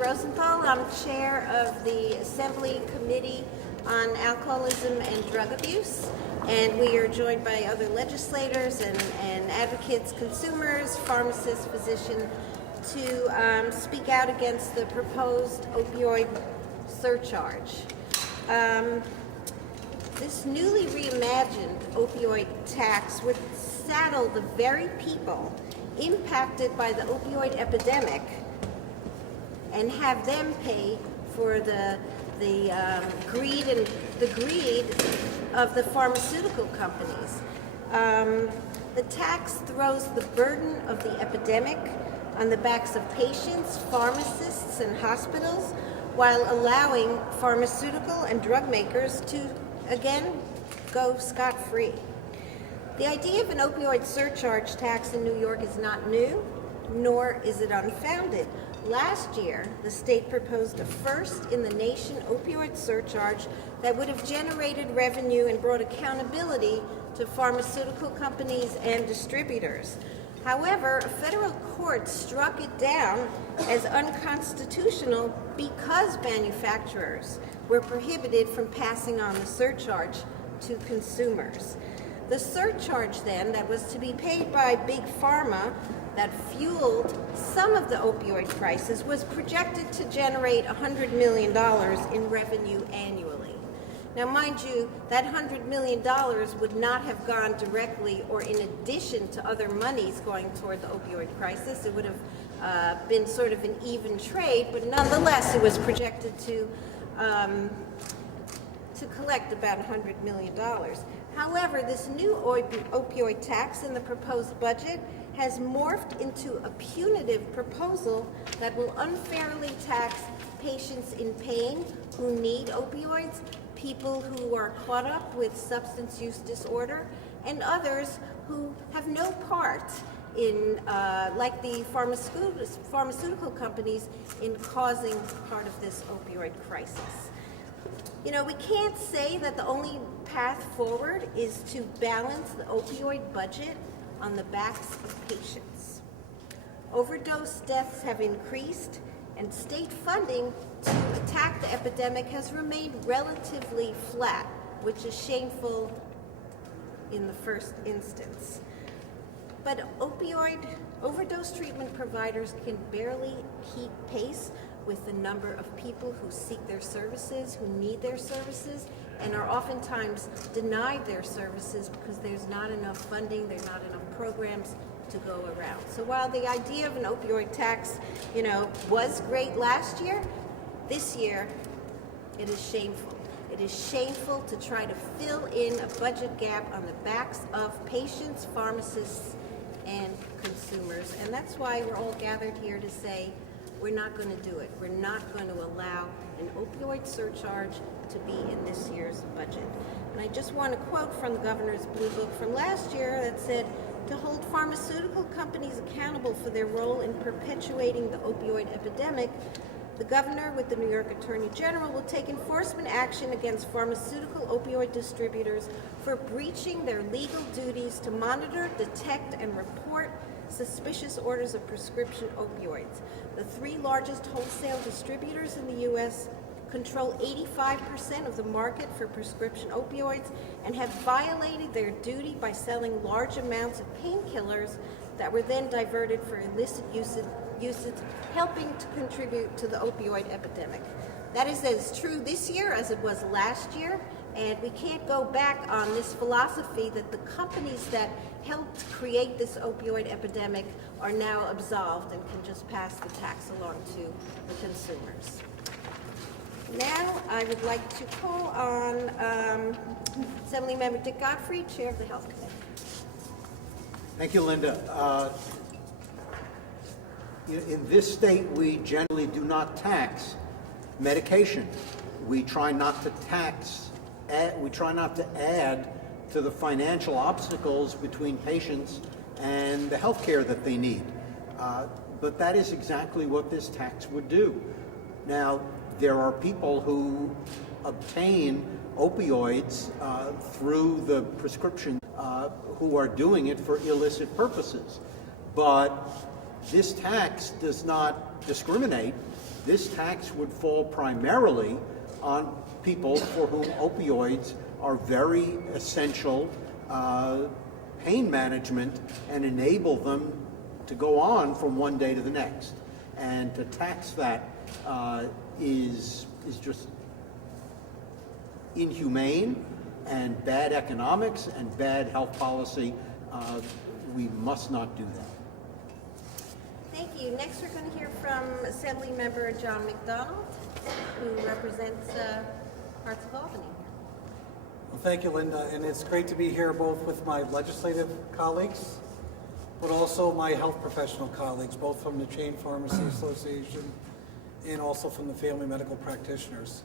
Rosenthal. I'm chair of the Assembly Committee on Alcoholism and Drug Abuse, and we are joined by other legislators and advocates, consumers, pharmacists, physicians, to speak out against the proposed opioid surcharge. This newly reimagined opioid tax would saddle the very people impacted by the opioid epidemic and have them pay for the greed of the pharmaceutical companies. The tax throws the burden of the epidemic on the backs of patients, pharmacists, and hospitals, while allowing pharmaceutical and drug makers to, again, go scot-free. The idea of an opioid surcharge tax in New York is not new, nor is it unfounded. Last year, the state proposed a first-in-the-nation opioid surcharge that would have generated revenue and brought accountability to pharmaceutical companies and distributors. However, a federal court struck it down as unconstitutional because manufacturers were prohibited from passing on the surcharge to consumers. The surcharge then that was to be paid by Big Pharma that fueled some of the opioid crisis was projected to generate $100 million in revenue annually. Now, mind you, that $100 million would not have gone directly or in addition to other monies going toward the opioid crisis. It would have been sort of an even trade, but nonetheless, it was projected to collect about $100 million. However, this new opioid tax in the proposed budget has morphed into a punitive proposal that will unfairly tax patients in pain who need opioids, people who are caught up with substance use disorder, and others who have no part in, like the pharmaceutical companies, in causing part of this opioid crisis. You know, we can't say that the only path forward is to balance the opioid budget on the backs of patients. Overdose deaths have increased, and state funding to attack the epidemic has remained relatively flat, which is shameful in the first instance. But opioid overdose treatment providers can barely keep pace with the number of people who seek their services, who need their services, and are oftentimes denied their services because there's not enough funding, there's not enough programs to go around. So while the idea of an opioid tax, was great last year, this year it is shameful. It is shameful to try to fill in a budget gap on the backs of patients, pharmacists, and consumers. And that's why we're all gathered here to say we're not going to do it. We're not going to allow an opioid surcharge to be in this year's budget. And I just want to quote from the governor's blue book from last year that said, to hold pharmaceutical companies accountable for their role in perpetuating the opioid epidemic, the governor, with the New York Attorney General, will take enforcement action against pharmaceutical opioid distributors for breaching their legal duties to monitor, detect, and report suspicious orders of prescription opioids. The three largest wholesale distributors in the U.S. control 85% of the market for prescription opioids and have violated their duty by selling large amounts of painkillers that were then diverted for illicit usage, helping to contribute to the opioid epidemic. That is as true this year as it was last year, and we can't go back on this philosophy that the companies that helped create this opioid epidemic are now absolved and can just pass the tax along to the consumers. Now I would like to call on Assemblymember Dick Godfrey, Chair of the Health Committee. Thank you, Linda. In this state, we generally do not tax medication. We try not to add to the financial obstacles between patients and the health care that they need. But that is exactly what this tax would do. Now, there are people who obtain opioids through the prescription who are doing it for illicit purposes. But this tax does not discriminate This tax would fall primarily on people for whom opioids are very essential pain management and enable them to go on from one day to the next. And to tax that is just inhumane and bad economics and bad health policy. We must not do that. Thank you. Next, we're going to hear from Assembly Member John McDonald, who represents parts of Albany. Well, thank you, Linda, and it's great to be here both with my legislative colleagues, but also my health professional colleagues, both from the Chain Pharmacy Association and also from the Family Medical Practitioners.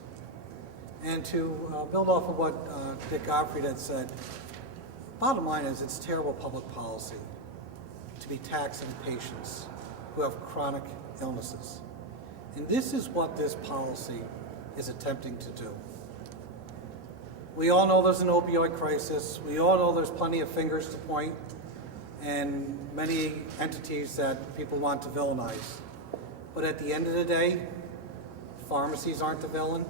And to build off of what Dick Gottfried had said, bottom line is it's terrible public policy to be taxing patients who have chronic illnesses. And this is what this policy is attempting to do. We all know there's an opioid crisis. We all know there's plenty of fingers to point and many entities that people want to villainize. But at the end of the day, pharmacies aren't the villain,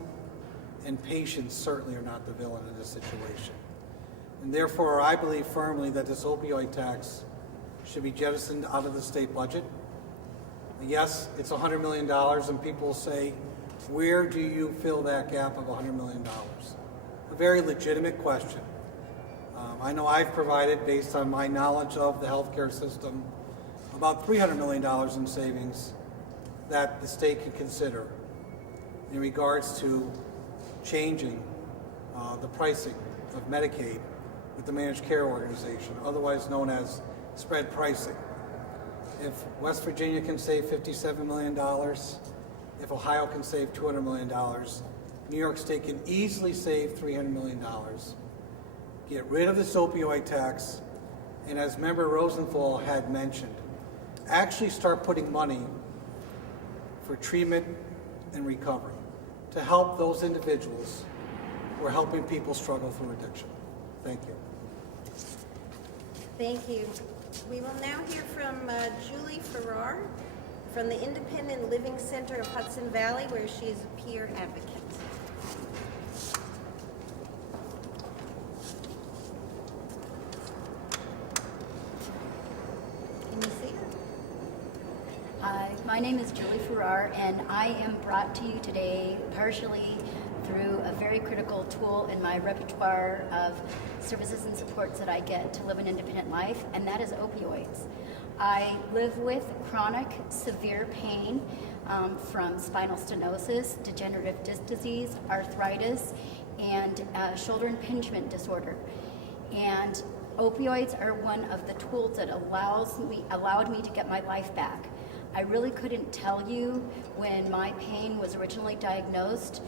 and patients certainly are not the villain in this situation. And therefore, I believe firmly that this opioid tax should be jettisoned out of the state budget. Yes, it's $100 million, and people say, where do you fill that gap of $100 million? A very legitimate question. I know I've provided, based on my knowledge of the healthcare system, about $300 million in savings that the state can consider in regards to changing the pricing of Medicaid with the managed care organization, otherwise known as spread pricing. If West Virginia can save $57 million, if Ohio can save $200 million, New York State can easily save $300 million. Get rid of this opioid tax, and as Member Rosenthal had mentioned, actually start putting money for treatment and recovery to help those individuals who are helping people struggle through addiction. Thank you. Thank you. We will now hear from Julie Farrar from the Independent Living Center of Hudson Valley, where she is a peer advocate. Can you see her? Hi, my name is Julie Farrar, and I am brought to you today partially through a very critical tool in my repertoire of services and supports that I get to live an independent life, and that is opioids. I live with chronic, severe pain from spinal stenosis, degenerative disc disease, arthritis, and shoulder impingement disorder. And opioids are one of the tools that allowed me to get my life back. I really couldn't tell you when my pain was originally diagnosed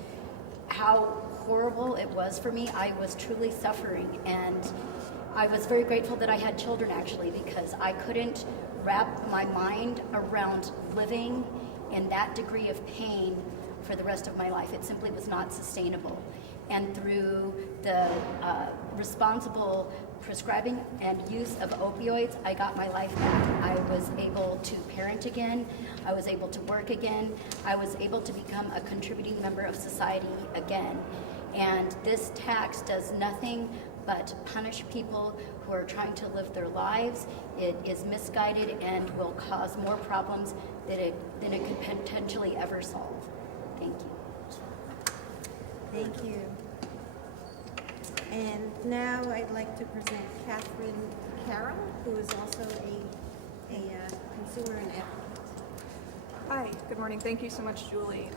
how horrible it was for me. I was truly suffering, and I was very grateful that I had children, actually, because I couldn't wrap my mind around living in that degree of pain for the rest of my life. It simply was not sustainable. And through the responsible prescribing and use of opioids, I got my life back. I was able to parent again. I was able to work again. I was able to become a contributing member of society again. And this tax does nothing but punish people who are trying to live their lives. It is misguided and will cause more problems than it could potentially ever solve. Thank you. Thank you. And now I'd like to present Catherine Carroll, who is also a consumer and advocate. Hi, good morning. Thank you so much, Julie.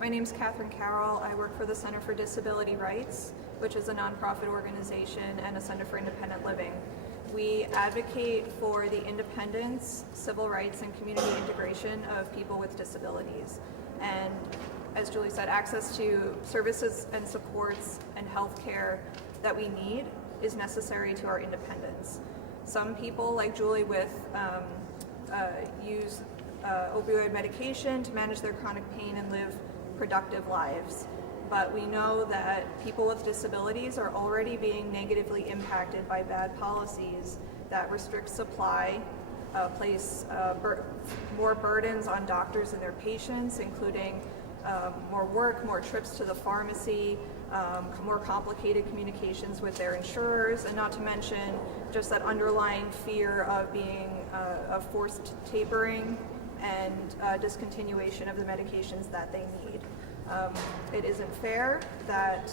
My name is Catherine Carroll. I work for the Center for Disability Rights, which is a nonprofit organization and a center for independent living. We advocate for the independence, civil rights, and community integration of people with disabilities. And as Julie said, access to services and supports and health care that we need is necessary to our independence. Some people, like Julie, use opioid medication to manage their chronic pain and live productive lives. But we know that people with disabilities are already being negatively impacted by bad policies that restrict supply place more burdens on doctors and their patients, including more work, more trips to the pharmacy, more complicated communications with their insurers, and not to mention just that underlying fear of being of forced tapering and discontinuation of the medications that they need. It isn't fair that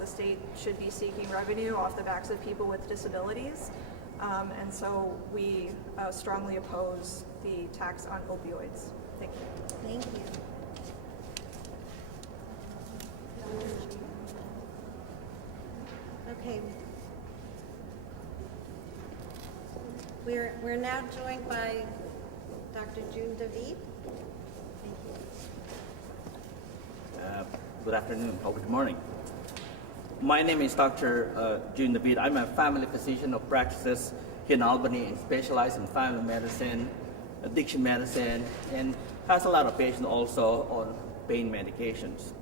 the state should be seeking revenue off the backs of people with disabilities, and so we strongly oppose the tax on opioids. Thank you. Thank you. Okay. We're now joined by Dr. June David. Thank you. Good afternoon or good morning. My name is Dr. June David. I'm a family physician of practices here in Albany and specialize in family medicine, addiction medicine, and has a lot of patients also on pain medications.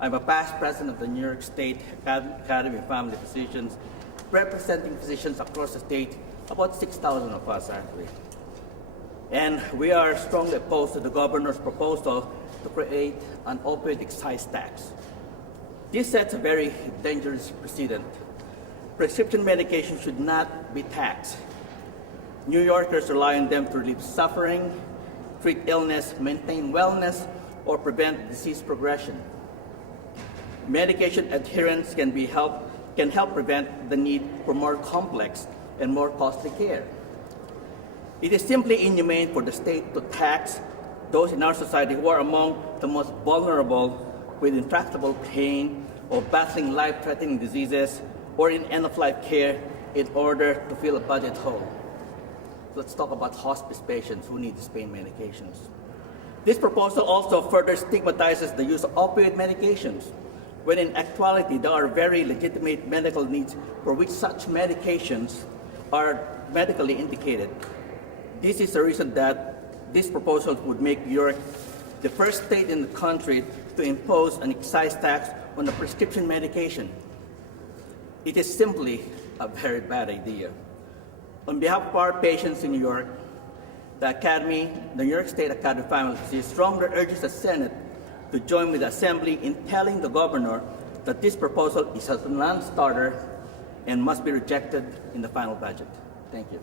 I'm a past president of the New York State Academy of Family Physicians, representing physicians across the state, about 6,000 of us actually. And we are strongly opposed to the governor's proposal to create an opioid excise tax. This sets a very dangerous precedent. Prescription medication should not be taxed. New Yorkers rely on them to relieve suffering, treat illness, maintain wellness, or prevent disease progression. Medication adherence can help prevent the need for more complex and more costly care. It is simply inhumane for the state to tax those in our society who are among the most vulnerable with intractable pain or battling life-threatening diseases or in end-of-life care in order to fill a budget hole. Let's talk about hospice patients who need these pain medications. This proposal also further stigmatizes the use of opioid medications, when in actuality there are very legitimate medical needs for which such medications are medically indicated. This is the reason that this proposal would make New York the first state in the country to impose an excise tax on a prescription medication. It is simply a very bad idea. On behalf of our patients in New York, the New York State Academy of Family Physicians strongly urges the Senate to join with the Assembly in telling the governor that this proposal is a non-starter and must be rejected in the final budget. Thank you.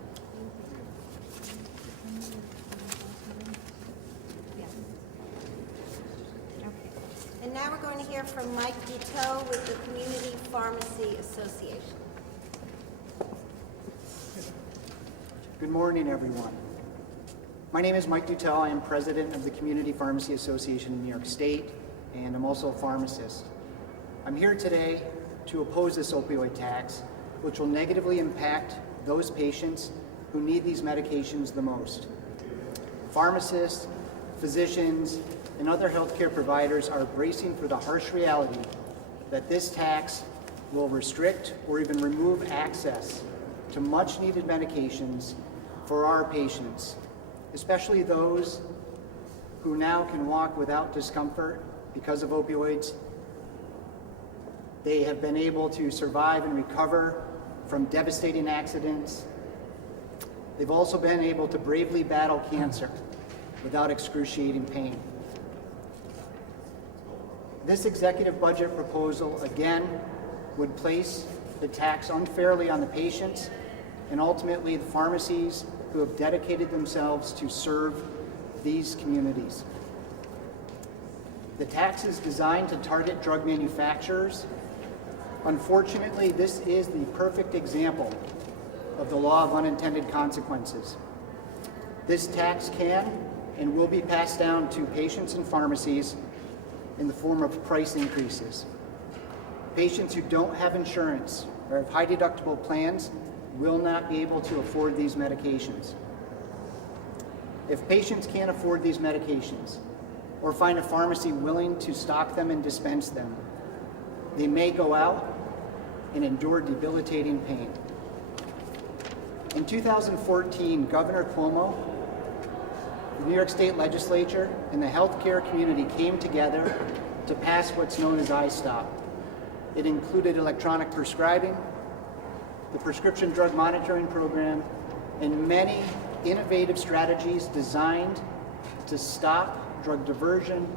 And now we're going to hear from Mike Duteau with the Community Pharmacy Association. Good morning, everyone. My name is Mike Duteau. I am president of the Community Pharmacy Association in New York State, and I'm also a pharmacist. I'm here today to oppose this opioid tax, which will negatively impact those patients who need these medications the most. Pharmacists, physicians, and other healthcare providers are bracing for the harsh reality that this tax will restrict or even remove access to much-needed medications for our patients, especially those who now can walk without discomfort because of opioids. They have been able to survive and recover from devastating accidents. They've also been able to bravely battle cancer without excruciating pain. This executive budget proposal, again, would place the tax unfairly on the patients and ultimately the pharmacies who have dedicated themselves to serve these communities. The tax is designed to target drug manufacturers. Unfortunately, this is the perfect example of the law of unintended consequences. This tax can and will be passed down to patients and pharmacies in the form of price increases. Patients who don't have insurance or have high deductible plans will not be able to afford these medications. If patients can't afford these medications or find a pharmacy willing to stock them and dispense them, they may go out and endure debilitating pain. In 2014, Governor Cuomo, the New York State Legislature, and the healthcare community came together to pass what's known as iStop. It included electronic prescribing, the prescription drug monitoring program, and many innovative strategies designed to stop drug diversion,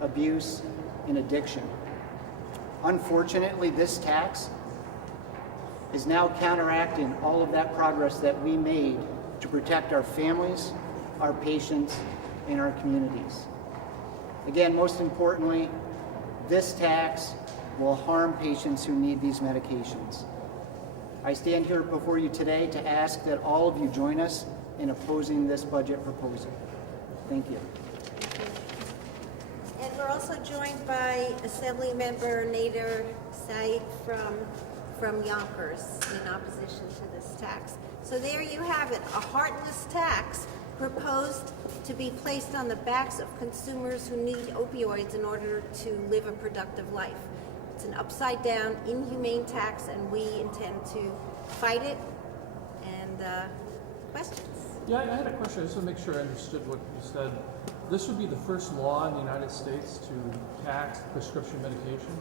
abuse, and addiction. Unfortunately, this tax is now counteracting all of that progress that we made to protect our families, our patients, and our communities. Again, most importantly, this tax will harm patients who need these medications. I stand here before you today to ask that all of you join us in opposing this budget proposal. Thank you. And we're also joined by Assemblymember Nader Said from Yonkers in opposition to this tax. So there you have it, a heartless tax proposed to be placed on the backs of consumers who need opioids in order to live a productive life. It's an upside down, inhumane tax, and we intend to fight it. And questions? Yeah, I had a question. I just want to make sure I understood what you said. This would be the first law in the United States to tax prescription medication?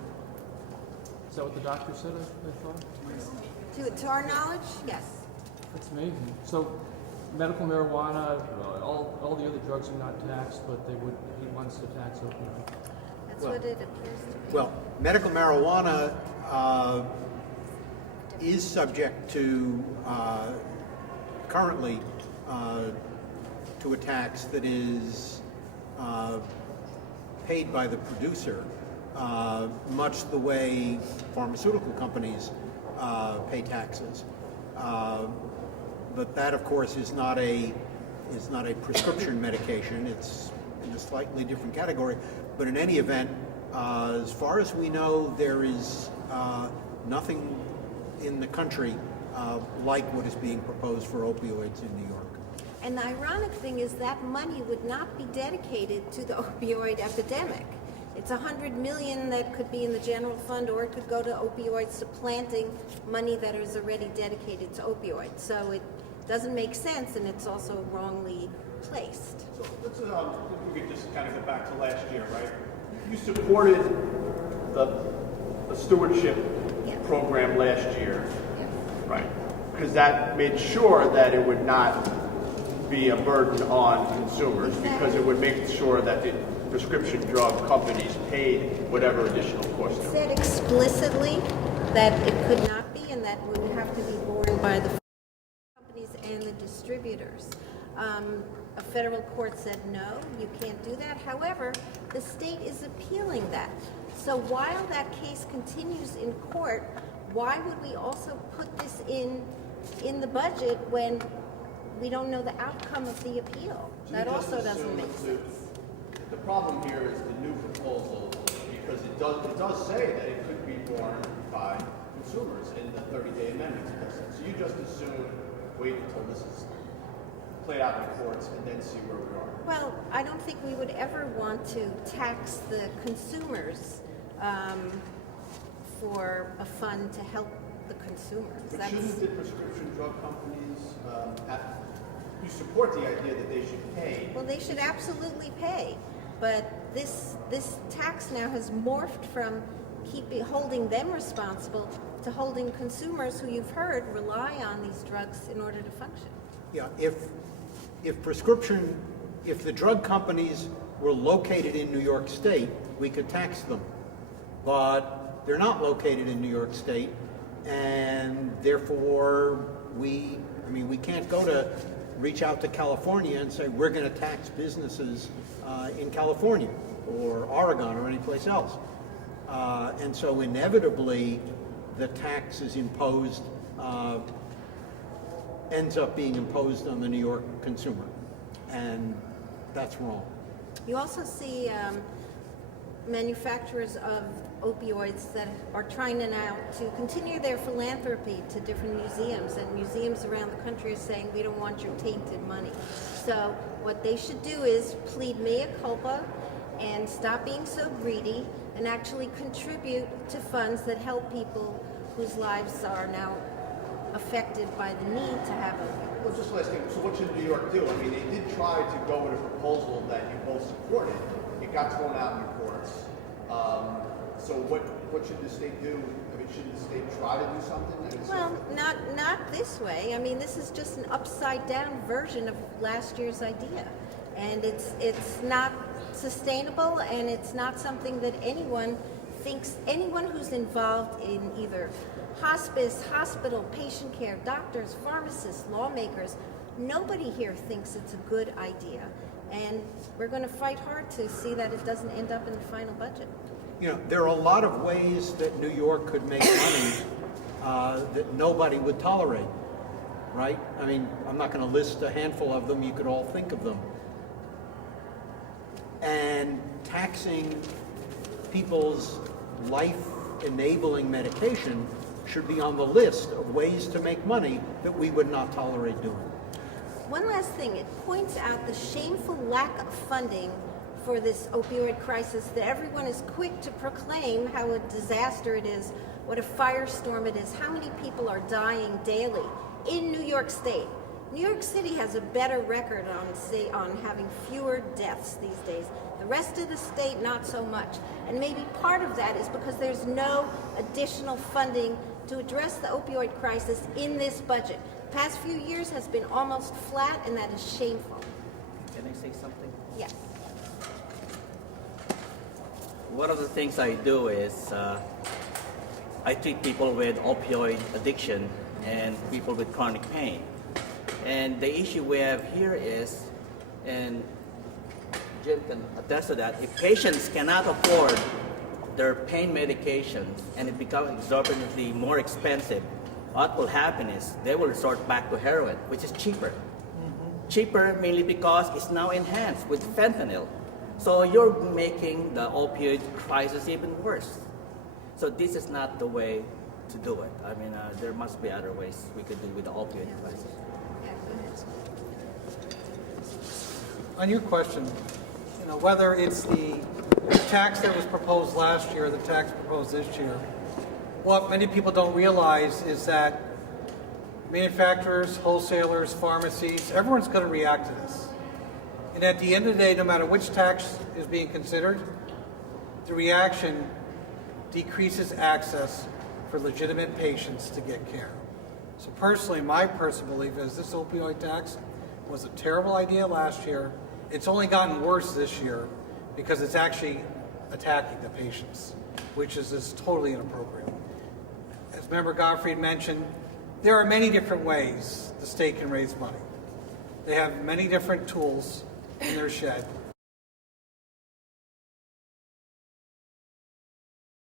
Is that what the doctor said, I thought? To our knowledge, yes. That's amazing. So medical marijuana, all the other drugs are not taxed, but he wants to tax opioid. That's what it appears to be. Well, medical marijuana is subject to, currently, to a tax that is paid by the producer, much the way pharmaceutical companies pay taxes. But that, of course, is not a prescription medication. It's in a slightly different category. But in any event, as far as we know, there is nothing in the country like what is being proposed for opioids in New York. And the ironic thing is that money would not be dedicated to the opioid epidemic. It's $100 million that could be in the general fund, or it could go to opioids, supplanting money that is already dedicated to opioids. So it doesn't make sense, and it's also wrongly placed. So let's we could just kind of go back to last year, right? You supported the stewardship program last year, right? Because that made sure that it would not be a burden on consumers, because it would make sure that the prescription drug companies paid whatever additional cost. It said explicitly that it could not be, and that would have to be borne by the companies and the distributors. A federal court said no, you can't do that. However, the state is appealing that. So while that case continues in court, why would we also put this in the budget when we don't know the outcome of the appeal? So that also doesn't make sense. The problem here is the new proposal, because it does say that it could be borne by consumers in the 30-day amendment. So you just assume wait until this is played out in the courts and then see where we are. Well, I don't think we would ever want to tax the consumers for a fund to help the consumers. But shouldn't the prescription drug companies you support the idea that they should pay? Well, they should absolutely pay, but this tax now has morphed from holding them responsible to holding consumers who you've heard rely on these drugs in order to function. Yeah, if the drug companies were located in New York State, we could tax them. But they're not located in New York State, and therefore we can't reach out to California and say we're going to tax businesses in California or Oregon or anyplace else. And so inevitably the tax is imposed, ends up being imposed on the New York consumer, and that's wrong. You also see manufacturers of opioids that are trying now to continue their philanthropy to different museums, and museums around the country are saying we don't want your tainted money. So what they should do is plead mea culpa and stop being so greedy and actually contribute to funds that help people whose lives are now affected by the need to have opioids. Well, just last thing, so what should New York do? I mean, they did try to go with a proposal that you both supported. It got thrown out in the courts. So what should the state do? I mean, should the state try to do something? I mean, Well, not this way. I mean, this is just an upside down version of last year's idea. And it's not sustainable, and it's not something that anyone who's involved in either hospice, hospital, patient care, doctors, pharmacists, lawmakers, nobody here thinks it's a good idea. And we're going to fight hard to see that it doesn't end up in the final budget. You know, there are a lot of ways that New York could make money that nobody would tolerate, right? I mean, I'm not going to list a handful of them. You could all think of them. And taxing people's life-enabling medication should be on the list of ways to make money that we would not tolerate doing. One last thing, it points out the shameful lack of funding for this opioid crisis that everyone is quick to proclaim how a disaster it is, what a firestorm it is, how many people are dying daily in New York State. New York City has a better record on having fewer deaths these days. The rest of the state, not so much. And maybe part of that is because there's no additional funding to address the opioid crisis in this budget. The past few years has been almost flat, and that is shameful. Can I say something? Yes. One of the things I do is I treat people with opioid addiction and people with chronic pain. And the issue we have here is, and Jim can attest to that, if patients cannot afford their pain medications and it becomes exorbitantly more expensive, what will happen is they will resort back to heroin, which is cheaper. Cheaper mainly because it's now enhanced with fentanyl. So you're making the opioid crisis even worse. So this is not the way to do it. I mean, there must be other ways we could do with the opioid crisis. Yeah, go ahead. On your question, you know, whether it's the tax that was proposed last year or the tax proposed this year, what many people don't realize is that manufacturers, wholesalers, pharmacies, everyone's going to react to this. And at the end of the day, no matter which tax is being considered, the reaction decreases access for legitimate patients to get care. So personally, my personal belief is this opioid tax was a terrible idea last year. It's only gotten worse this year because it's actually attacking the patients, which is totally inappropriate. As Member Gottfried mentioned, there are many different ways the state can raise money. They have many different tools in their shed.